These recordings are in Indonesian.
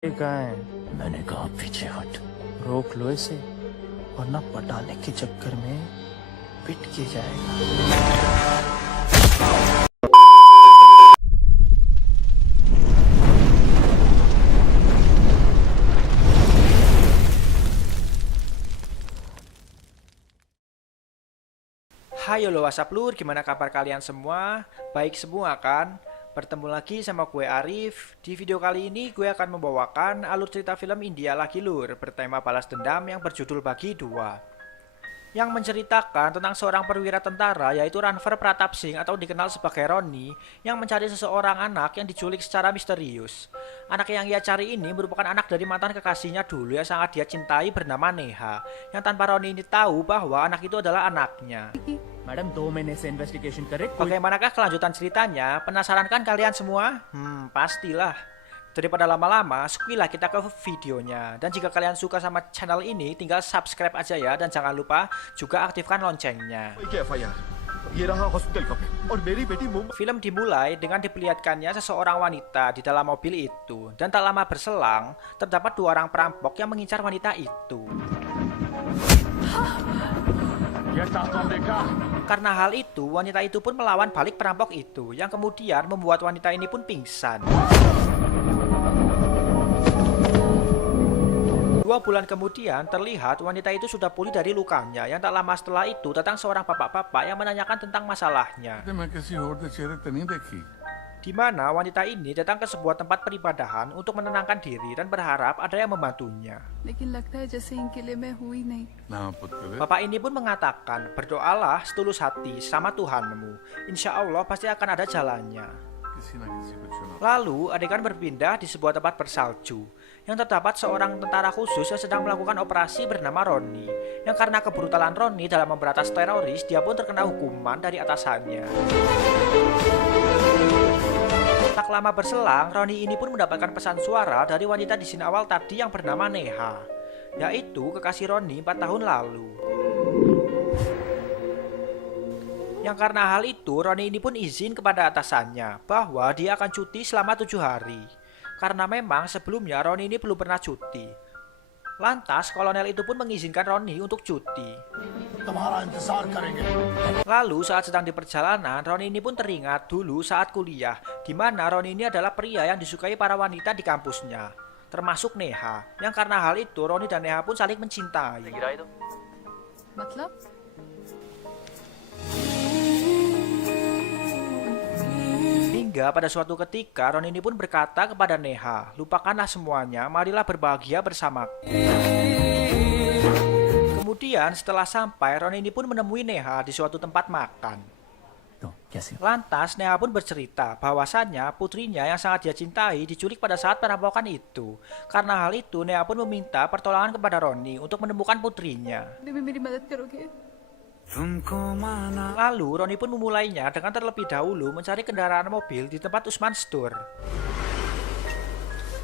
कहाँ है? मैंने कहा पीछे हट, रोक लो इसे वरना पटाने के चक्कर में पिट के जाएगा। Hai halo WhatsApp Lur, gimana kabar kalian semua? Baik semua kan? Bertemu lagi sama gue Arif. Di video kali ini gue akan membawakan alur cerita film India lagi Lur, bertema balas dendam yang berjudul Bagi Dua, yang menceritakan tentang seorang perwira tentara yaitu Ranveer Pratap Singh atau dikenal sebagai Ronnie yang mencari seseorang anak yang diculik secara misterius. Anak yang ia cari ini merupakan anak dari mantan kekasihnya dulu yang sangat dia cintai bernama Neha, yang tanpa Ronnie ini tahu bahwa anak itu adalah anaknya. Madam 2 महीने से इन्वेस्टिगेशन करे Bagaimanakah kelanjutan ceritanya? Penasaran kan kalian semua? Pastilah. Daripada lama-lama, skuilah kita ke videonya. Dan jika kalian suka sama channel ini, tinggal subscribe aja ya. Dan jangan lupa juga aktifkan loncengnya. Film dimulai dengan diperlihatkannya seseorang wanita di dalam mobil itu. Dan tak lama berselang, terdapat 2 orang perampok yang mengincar wanita itu. Karena hal itu, wanita itu pun melawan balik perampok itu, yang kemudian membuat wanita ini pun pingsan. 2 bulan kemudian, terlihat wanita itu sudah pulih dari lukanya, yang tak lama setelah itu datang seorang bapak-bapak yang menanyakan tentang masalahnya. Di mana wanita ini datang ke sebuah tempat peribadahan untuk menenangkan diri dan berharap ada yang membantunya. Bapak ini pun mengatakan, berdoalah setulus hati sama Tuhanmu, insya Allah pasti akan ada jalannya. Lalu adegan berpindah di sebuah tempat bersalju, yang terdapat seorang tentara khusus yang sedang melakukan operasi bernama Ronnie, yang karena kebrutalan Ronnie dalam memberantas teroris, dia pun terkena hukuman dari atasannya. Tak lama berselang, Ronnie ini pun mendapatkan pesan suara dari wanita di scene awal tadi yang bernama Neha, yaitu kekasih Ronnie 4 tahun lalu. Yang karena hal itu, Ronnie ini pun izin kepada atasannya bahwa dia akan cuti selama 7 hari. Karena memang sebelumnya Ronnie ini belum pernah cuti. Lantas, kolonel itu pun mengizinkan Ronnie untuk cuti. Lalu saat sedang di perjalanan, Ronnie ini pun teringat dulu saat kuliah, di mana Ronnie ini adalah pria yang disukai para wanita di kampusnya, termasuk Neha. Yang karena hal itu, Ronnie dan Neha pun saling mencintai. Hingga pada suatu ketika, Ronnie ini pun berkata kepada Neha, lupakanlah semuanya, marilah berbahagia bersamaku. Kemudian setelah sampai, Ronnie ini pun menemui Neha di suatu tempat makan. Lantas Neha pun bercerita bahwasannya putrinya yang sangat dia cintai diculik pada saat perampokan itu. Karena hal itu, Neha pun meminta pertolongan kepada Ronnie untuk menemukan putrinya. Lalu Ronnie pun memulainya dengan terlebih dahulu mencari kendaraan mobil di tempat Usman Store.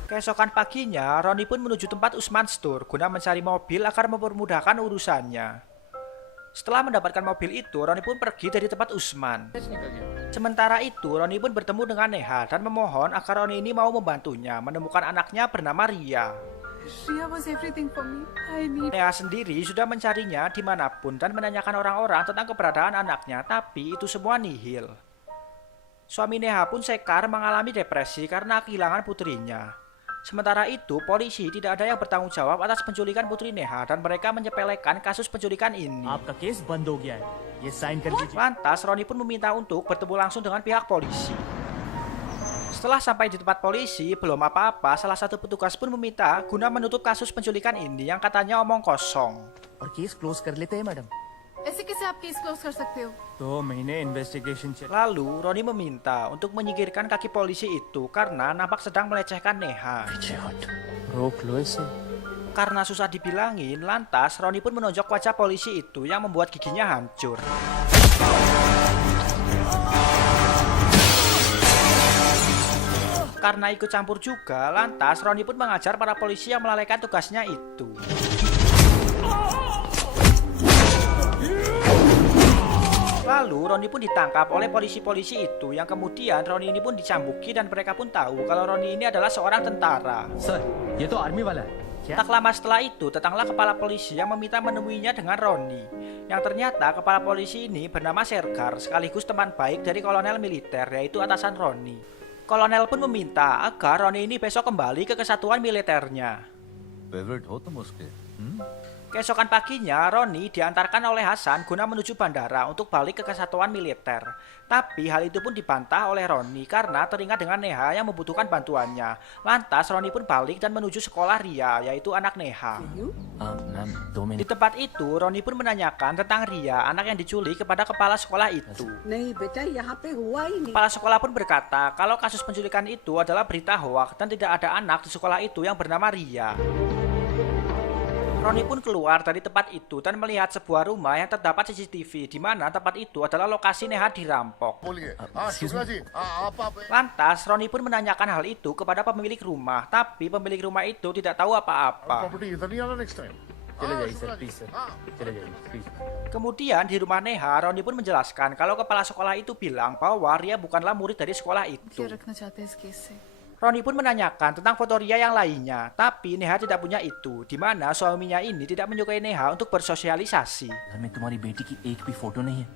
Keesokan paginya, Ronnie pun menuju tempat Usman Store guna mencari mobil agar mempermudahkan urusannya. Setelah mendapatkan mobil itu, Ronnie pun pergi dari tempat Usman. Sementara itu, Ronnie pun bertemu dengan Neha dan memohon agar Ronnie ini mau membantunya menemukan anaknya bernama Ria. Neha sendiri sudah mencarinya dimanapun dan menanyakan orang-orang tentang keberadaan anaknya, tapi itu semua nihil. Suami Neha pun Sekar mengalami depresi karena kehilangan putrinya. Sementara itu, polisi tidak ada yang bertanggung jawab atas penculikan putri Neha dan mereka menyepelekan kasus penculikan ini. Lantas, Ronnie pun meminta untuk bertemu langsung dengan pihak polisi. Setelah sampai di tempat polisi, belum apa-apa, salah satu petugas pun meminta guna menutup kasus penculikan ini yang katanya omong kosong. Lalu, Ronnie meminta untuk menyingkirkan kaki polisi itu karena nampak sedang melecehkan Neha. Karena susah dibilangin, lantas Ronnie pun menonjok wajah polisi itu yang membuat giginya hancur. Karena ikut campur juga, lantas Ronnie pun mengajar para polisi yang melalaikan tugasnya itu. Lalu Roni pun ditangkap oleh polisi-polisi itu, yang kemudian Roni ini pun dicambuki dan mereka pun tahu kalau Roni ini adalah seorang tentara. Sir ये तो आर्मी वाला है क्या Tak lama setelah itu, datanglah kepala polisi yang meminta menemuinya dengan Roni. Yang ternyata kepala polisi ini bernama Sergar, sekaligus teman baik dari kolonel militer, yaitu atasan Roni. Kolonel pun meminta agar Roni ini besok kembali ke kesatuan militernya. Favourite हो तुम उसके Keesokan paginya, Roni diantarkan oleh Hasan guna menuju bandara untuk balik ke kesatuan militer. Tapi hal itu pun dibantah oleh Roni karena teringat dengan Neha yang membutuhkan bantuannya. Lantas Roni pun balik dan menuju sekolah Ria, yaitu anak Neha. Ma'am 2 Di minute tempat itu, Roni pun menanyakan tentang Ria, anak yang diculik, kepada kepala sekolah itu. नहीं बेटा यहाँ पे हुआ ही नहीं। Kepala sekolah pun berkata kalau kasus penculikan itu adalah berita hoak dan tidak ada anak di sekolah itu yang bernama Ria. Roni pun keluar dari tempat itu dan melihat sebuah rumah yang terdapat CCTV di mana tempat itu adalah lokasi Neha dirampok. बोलिए हाँ शुक्ला जी आप Lantas Roni pun menanyakan hal itu kepada pemilik rumah, tapi pemilik rumah itu tidak tahu apa-apa. Property इधर नहीं आना next time चले जाइए sir please sir चले जाइए please Kemudian di rumah Neha, Roni pun menjelaskan kalau kepala sekolah itu bilang bahwa Ria bukanlah murid dari sekolah itu. क्या रखना चाहते हैं इस केस से? Roni pun menanyakan tentang foto Ria yang lainnya, tapi Neha tidak punya itu, di mana suaminya ini tidak menyukai Neha untuk bersosialisasi. घर में तुम्हारी बेटी की एक भी फोटो नहीं है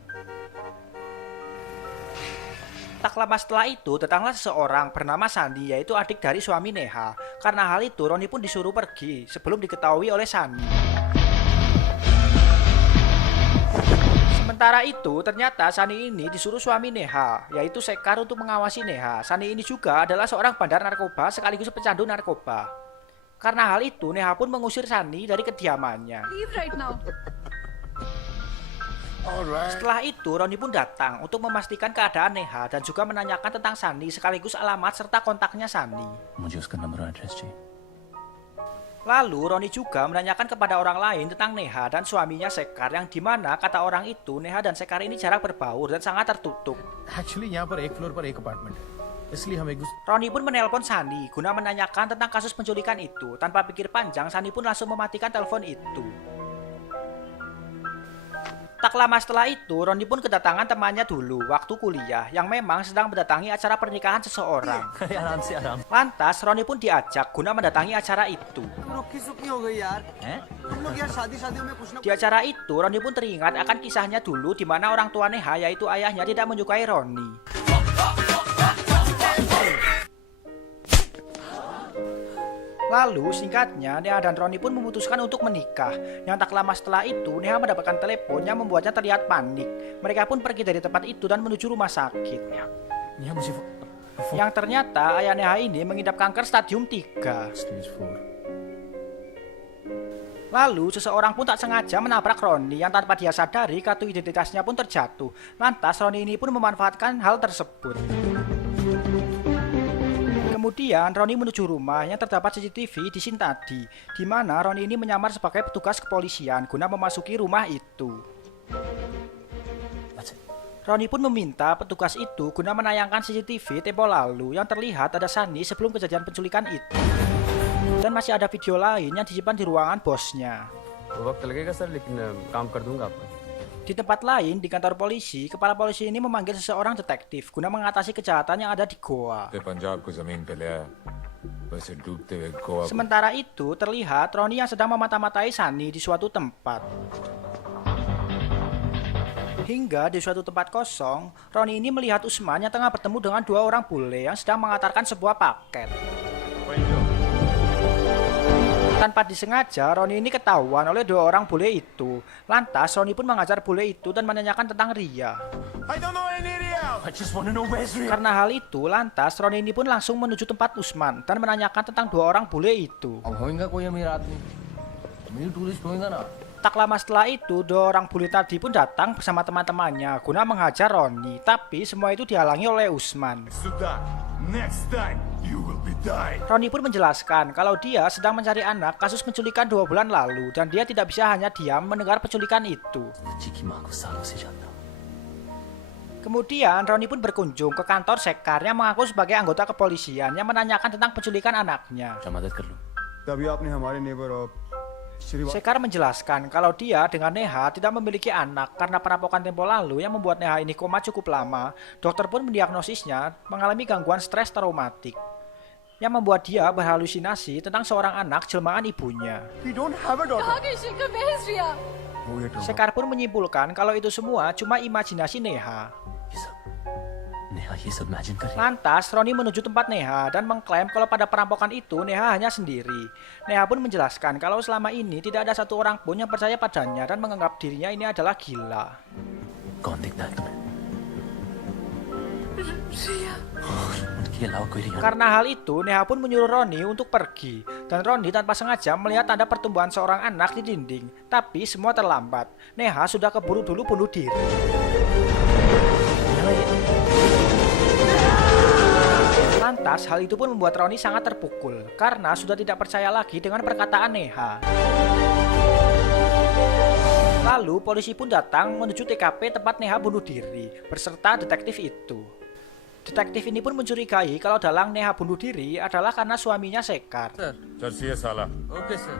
Tak lama setelah itu, datanglah seseorang bernama Sani, yaitu adik dari suami Neha. Karena hal itu, Roni pun disuruh pergi sebelum diketahui oleh Sani. Sementara itu, ternyata Sani ini disuruh suami Neha, yaitu Sekar, untuk mengawasi Neha. Sani ini juga adalah seorang bandar narkoba sekaligus pecandu narkoba. Karena hal itu, Neha pun mengusir Sani dari kediamannya. Leave right now. Setelah itu, Roni pun datang untuk memastikan keadaan Neha dan juga menanyakan tentang Sani sekaligus alamat serta kontaknya Sani. मुझे उसका नंबर और एड्रेस चाहिए Lalu Roni juga menanyakan kepada orang lain tentang Neha dan suaminya Sekar, yang dimana kata orang itu Neha dan Sekar ini jarang berbaur dan sangat tertutup. Actually यहाँ पर एक फ्लोर पर एक अपार्टमेंट है इसलिए हम एक दूसरे Roni pun menelpon Sani guna menanyakan tentang kasus penculikan itu. Tanpa pikir panjang, Sani pun langsung mematikan telepon itu. Tak lama setelah itu, Roni pun kedatangan temannya dulu waktu kuliah yang memang sedang mendatangi acara pernikahan seseorang. आराम से आराम Lantas Roni pun diajak guna mendatangi acara itu. Di acara itu, Roni pun teringat akan kisahnya dulu di mana orang tua Neha, yaitu ayahnya, tidak menyukai Roni. Lalu singkatnya, Neha dan Roni pun memutuskan untuk menikah. Yang tak lama setelah itu, Neha mendapatkan telepon yang membuatnya terlihat panik. Mereka pun pergi dari tempat itu dan menuju rumah sakit. यहाँ मुझे Yang ternyata ayah Neha ini mengidap kanker stadium 3. स्टेज 4 Lalu seseorang pun tak sengaja menabrak Roni, yang tanpa dia sadari kartu identitasnya pun terjatuh. Lantas Roni ini pun memanfaatkan hal tersebut. Kemudian Roni menuju rumah yang terdapat CCTV di scene tadi, di mana Roni ini menyamar sebagai petugas kepolisian guna memasuki rumah itu. That's it. Roni pun meminta petugas itu guna menayangkan CCTV tempo lalu yang terlihat ada Sani sebelum kejadian penculikan itu. Dan masih ada video lain yang disimpan di ruangan bosnya. वक्त लगेगा सर लेकिन काम कर दूंगा आपका Di tempat lain, di kantor polisi, kepala polisi ini memanggil seseorang detektif guna mengatasi kejahatan yang ada di Goa. Punjab को जमीन पे ले आया वैसे डूबते हुए Goa Sementara itu, terlihat Roni yang sedang memata-matai Sani di suatu tempat. Hingga di suatu tempat kosong, Roni ini melihat Usman yang tengah bertemu dengan dua orang bule yang sedang mengantarkan sebuah paket. Tanpa disengaja, Roni ini ketahuan oleh dua orang bule itu. Lantas, Roni pun mengajar bule itu dan menanyakan tentang Ria. I just want to know where's Ria Karena hal itu, lantas Roni ini pun langsung menuju tempat Usman dan menanyakan tentang dua orang bule itu. अब होएगा कोई अमीर आदमी अमीर टूरिस्ट होएगा ना Tak lama setelah itu, dua orang bule tadi pun datang bersama teman-temannya guna menghajar Roni. Tapi semua itu dihalangi oleh Usman. next time you will be dying Roni pun menjelaskan kalau dia sedang mencari anak kasus penculikan 2 bulan lalu dan dia tidak bisa hanya diam mendengar penculikan itu. बच्ची की माँ को सालों से जानता हूँ Kemudian Roni pun berkunjung ke kantor Sekar yang mengaku sebagai anggota kepolisian yang menanyakan tentang penculikan anaknya. क्या मदद कर लूँ तभी आपने हमारे नेबर और Sekar menjelaskan kalau dia dengan Neha tidak memiliki anak karena perampokan tempo lalu yang membuat Neha ini koma cukup lama. Dokter pun mendiagnosisnya mengalami gangguan stres traumatik yang membuat dia berhalusinasi tentang seorang anak jelmaan ibunya. कहाँ गई शिखर भेज रिया Sekar pun menyimpulkan kalau itu semua cuma imajinasi Neha. Neha ये सब इमेजिन कर रही है। Lantas, Roni menuju tempat Neha dan mengklaim kalau pada perampokan itu Neha hanya sendiri. Neha pun menjelaskan kalau selama ini tidak ada satu orang pun yang percaya padanya dan menganggap dirinya ini adalah gila. कौन दिखता है तुम्हें? रिया और उनके अलावा कोई नहीं। Karena hal itu, Neha pun menyuruh Roni untuk pergi. Dan Roni tanpa sengaja melihat tanda pertumbuhan seorang anak di dinding. Tapi semua terlambat. Neha sudah keburu dulu bunuh diri. Lantas, hal itu pun membuat Roni sangat terpukul karena sudah tidak percaya lagi dengan perkataan Neha. Lalu, polisi pun datang menuju TKP tempat Neha bunuh diri beserta detektif itu. Detektif ini pun mencurigai kalau dalang Neha bunuh diri adalah karena suaminya Sekar. चर्चिए साला okay sir.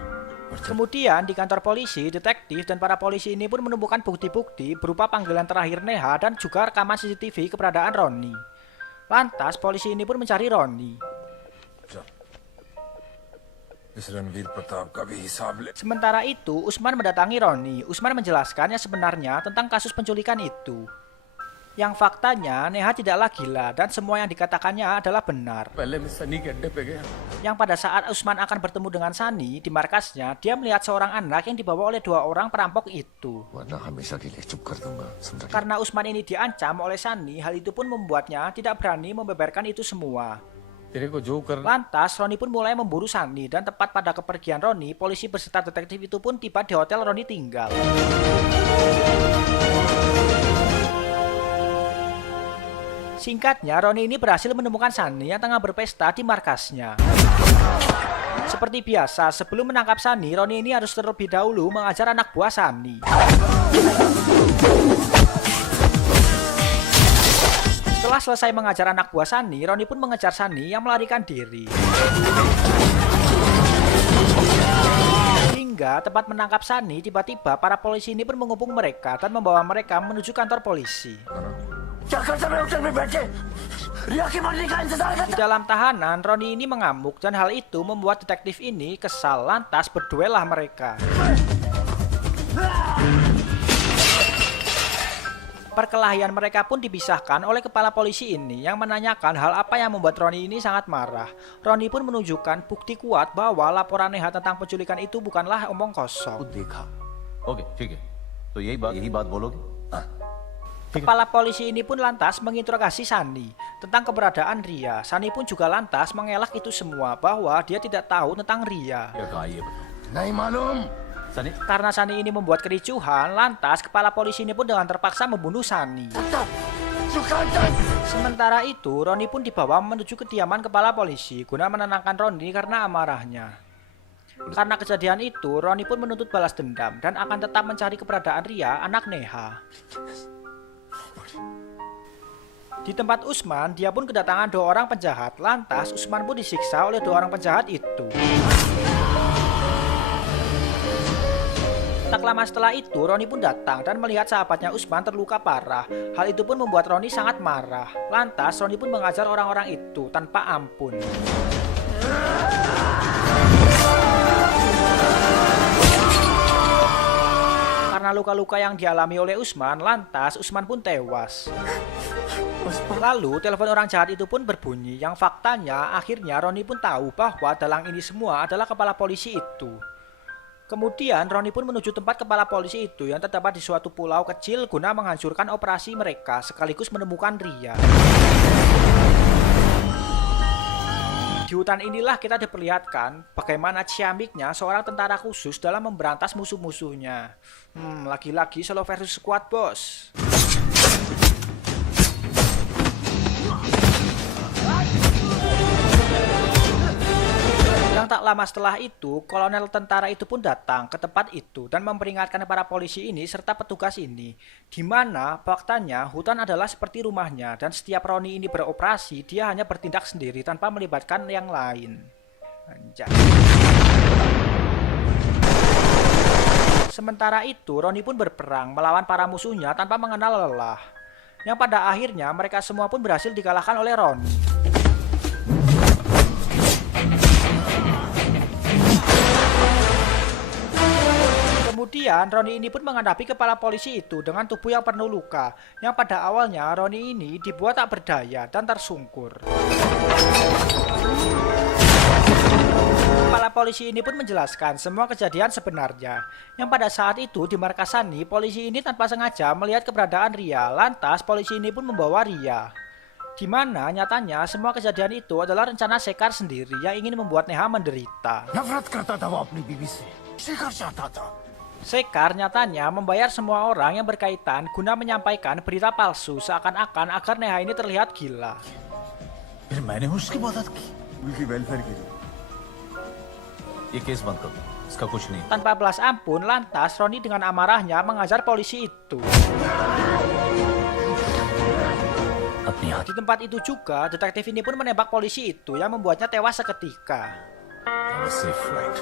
Kemudian di kantor polisi, detektif dan para polisi ini pun menemukan bukti-bukti berupa panggilan terakhir Neha dan juga rekaman CCTV keberadaan Roni. Lantas polisi ini pun mencari Roni. इस रणवीर प्रताप का भी हिसाब ले Sementara itu, Usman mendatangi Roni. Usman menjelaskan yang sebenarnya tentang kasus penculikan itu. Yang faktanya, Neha tidaklah gila dan semua yang dikatakannya adalah benar. पहले मैं सनी के अड्डे पे गया। Yang pada saat Usman akan bertemu dengan Sani di markasnya, dia melihat seorang anak yang dibawa oleh 2 orang perampok itu. वरना हमेशा के लिए चुप कर दूंगा समझा Karena Usman ini diancam oleh Sani, hal itu pun membuatnya tidak berani membeberkan itu semua. तेरे को जो कर Lantas, Roni pun mulai memburu Sani dan tepat pada kepergian Roni, polisi beserta detektif itu pun tiba di hotel Roni tinggal. Singkatnya, Roni ini berhasil menemukan Sani yang tengah berpesta di markasnya. Seperti biasa, sebelum menangkap Sani, Roni ini harus terlebih dahulu mengajar anak buah Sani. Setelah selesai mengajar anak buah Sani, Roni pun mengejar Sani yang melarikan diri. Hingga tempat menangkap Sani, tiba-tiba para polisi ini pun mengepung mereka dan membawa mereka menuju kantor polisi. Di dalam tahanan, Roni ini mengamuk dan hal itu membuat detektif ini kesal, lantas berduellah mereka. Perkelahian mereka pun dipisahkan oleh kepala polisi ini yang menanyakan hal apa yang membuat Roni ini sangat marah. Roni pun menunjukkan bukti kuat bahwa laporan Neha tentang penculikan itu bukanlah omong kosong. देखा ओके ठीक है तो यही बात बोलोगे हाँ Kepala polisi ini pun lantas menginterogasi Sani tentang keberadaan Ria. Sani pun juga lantas mengelak itu semua bahwa dia tidak tahu tentang Ria. क्या कहा ये बताओ नहीं मालूम Sunny Karena Sani ini membuat kericuhan, lantas kepala polisi ini pun dengan terpaksa membunuh Sani. Sementara itu, Roni pun dibawa menuju kediaman kepala polisi guna menenangkan Roni karena amarahnya. Karena kejadian itu, Roni pun menuntut balas dendam dan akan tetap mencari keberadaan Ria, anak Neha. Di tempat Usman, dia pun kedatangan 2 orang penjahat. Lantas, Usman pun disiksa oleh 2 orang penjahat itu. Tak lama setelah itu, Roni pun datang dan melihat sahabatnya Usman terluka parah. Hal itu pun membuat Roni sangat marah. Lantas, Roni pun mengajar orang-orang itu tanpa ampun. Karena luka-luka yang dialami oleh Usman, lantas Usman pun tewas. Lalu, telepon orang jahat itu pun berbunyi, yang faktanya akhirnya Roni pun tahu bahwa dalang ini semua adalah kepala polisi itu. Kemudian Roni pun menuju tempat kepala polisi itu yang terdapat di suatu pulau kecil guna menghancurkan operasi mereka sekaligus menemukan Ria. Di hutan inilah kita diperlihatkan bagaimana ciamiknya seorang tentara khusus dalam memberantas musuh-musuhnya. Lagi-lagi solo versus squad, bos. Yang tak lama setelah itu, kolonel tentara itu pun datang ke tempat itu dan memperingatkan para polisi ini serta petugas ini, di mana faktanya hutan adalah seperti rumahnya dan setiap Roni ini beroperasi, dia hanya bertindak sendiri tanpa melibatkan yang lain. Anjay. Sementara itu, Roni pun berperang melawan para musuhnya tanpa mengenal lelah. Yang pada akhirnya mereka semua pun berhasil dikalahkan oleh Roni. Kemudian Roni ini pun menghadapi kepala polisi itu dengan tubuh yang penuh luka. Yang pada awalnya Roni ini dibuat tak berdaya dan tersungkur. Kepala polisi ini pun menjelaskan semua kejadian sebenarnya. Yang pada saat itu di markas Sunny, polisi ini tanpa sengaja melihat keberadaan Ria. Lantas polisi ini pun membawa Ria. Di mana nyatanya semua kejadian itu adalah rencana Sekar sendiri yang ingin membuat Neha menderita. नफरत करता था वो अपनी बीवी से शिखर चाहता था Sekar nyatanya membayar semua orang yang berkaitan guna menyampaikan berita palsu seakan-akan agar Neha ini terlihat gila. फिर मैंने उसकी मदद की ये केस बंद कर दो, इसका कुछ नहीं। Tanpa belas ampun, lantas Roni dengan amarahnya mengajar polisi itu. अपनी हाथ Di tempat itu juga, detektif ini pun menembak polisi itu yang membuatnya tewas seketika. Safe flight.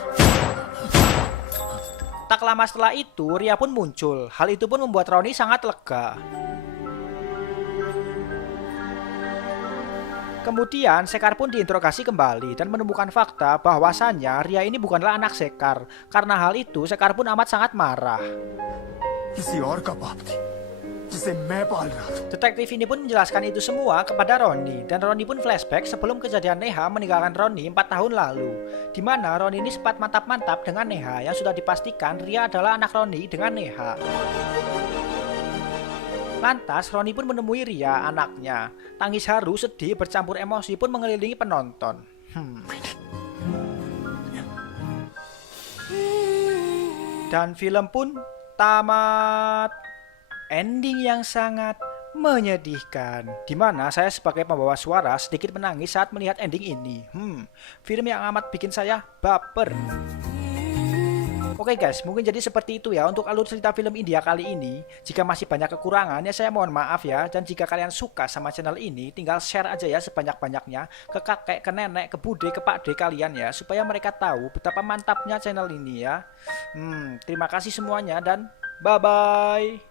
Tak lama setelah itu, Ria pun muncul. Hal itu pun membuat Roni sangat lega. Kemudian Sekar pun diinterogasi kembali dan menemukan fakta bahwasannya Ria ini bukanlah anak Sekar. Karena hal itu, Sekar pun amat sangat marah. किसी और का बाप थी जिसे मैं पाल रहा था Detektif ini pun menjelaskan itu semua kepada Roni, dan Roni pun flashback sebelum kejadian Neha meninggalkan Roni 4 tahun lalu, di mana Roni ini sempat mantap-mantap dengan Neha yang sudah dipastikan Ria adalah anak Roni dengan Neha. Lantas Roni pun menemui Ria, anaknya. Tangis haru, sedih, bercampur emosi pun mengelilingi penonton. Dan film pun tamat. Ending yang sangat menyedihkan, dimana saya sebagai pembawa suara sedikit menangis saat melihat ending ini. Film yang amat bikin saya baper. Oke guys, mungkin jadi seperti itu ya untuk alur cerita film India kali ini. Jika masih banyak kekurangan ya saya mohon maaf ya. Dan jika kalian suka sama channel ini, tinggal share aja ya sebanyak-banyaknya ke kakek, ke nenek, ke bude, ke pakde kalian ya, supaya mereka tahu betapa mantapnya channel ini ya. Terima kasih semuanya dan bye-bye.